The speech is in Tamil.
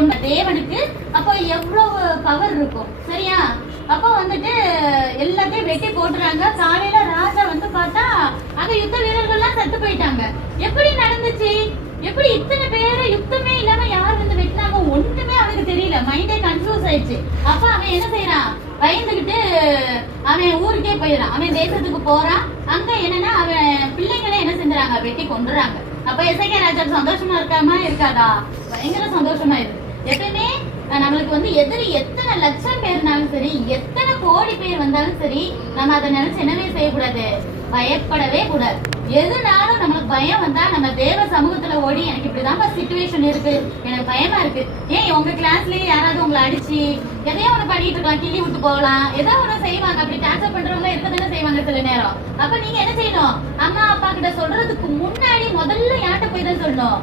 கொண்ட தேவனுக்கு அப்போ எவ்வளவு பவர் இருக்கும் சரியா? அப்போ வந்துட்டு எல்லாத்தையும் வெட்டி போட்டுறாங்க. காலையில ராஜா வந்து பார்த்தா அங்க யுத்த வீரர்கள்லாம் செத்து போயிட்டாங்க. எப்படி நடந்துச்சு? எப்படி இத்தனை பேரு யுத்தமே இல்லாம யார் வந்து வெட்டினாங்க ஒண்ணுமே அவனுக்கு தெரியல. மைண்டே கன்ஃபியூஸ் ஆயிடுச்சு. அப்ப அவன் என்ன செய்யறான்? பயந்துகிட்டு அவன் ஊருக்கே போயிடறான். அவன் தேசத்துக்கு போறான். அங்க என்னன்னா அவன் பிள்ளைங்களை என்ன செஞ்சுறாங்க? வெட்டி கொண்டுறாங்க. அப்ப எசேக்கியா ராஜாக்கு சந்தோஷமா இருக்காமா இருக்காதா? பயங்கர சந்தோஷமா இருக்கு. எப்பவுமே நம்மளுக்கு வந்து எதிரி எத்தனை லட்சம் பேர்னாலும் சரி, எத்தனை கோடி பேர் வந்தாலும் சரி, நம்ம அதை நினைச்சு என்னவே செய்யக்கூடாது, பயப்படவே கூடாது. எதுனாலும் நம்மளுக்கு பயம் வந்தா நம்ம தேவ சமூகத்துல ஓடி எனக்கு இப்படிதான் சிச்சுவேஷன் இருக்கு, எனக்கு பயமா இருக்கு. ஏன் உங்க கிளாஸ்லயே யாராவது உங்களை அடிச்சு எதையோ ஒண்ணு பண்ணிட்டு இருக்கலாம், கிள்ளி விட்டு போகலாம், ஏதோ ஒண்ணு செய்வாங்க. அப்படி டார்ச்சர் பண்றவங்க இருக்கதானே செய்வாங்க சில நேரம். அப்ப நீங்க என்ன செய்யணும்? அம்மா அப்பா கிட்ட சொல்றதுக்கு முன்னாடி முதல்ல யார்கிட்ட போய் தான் சொல்லணும்?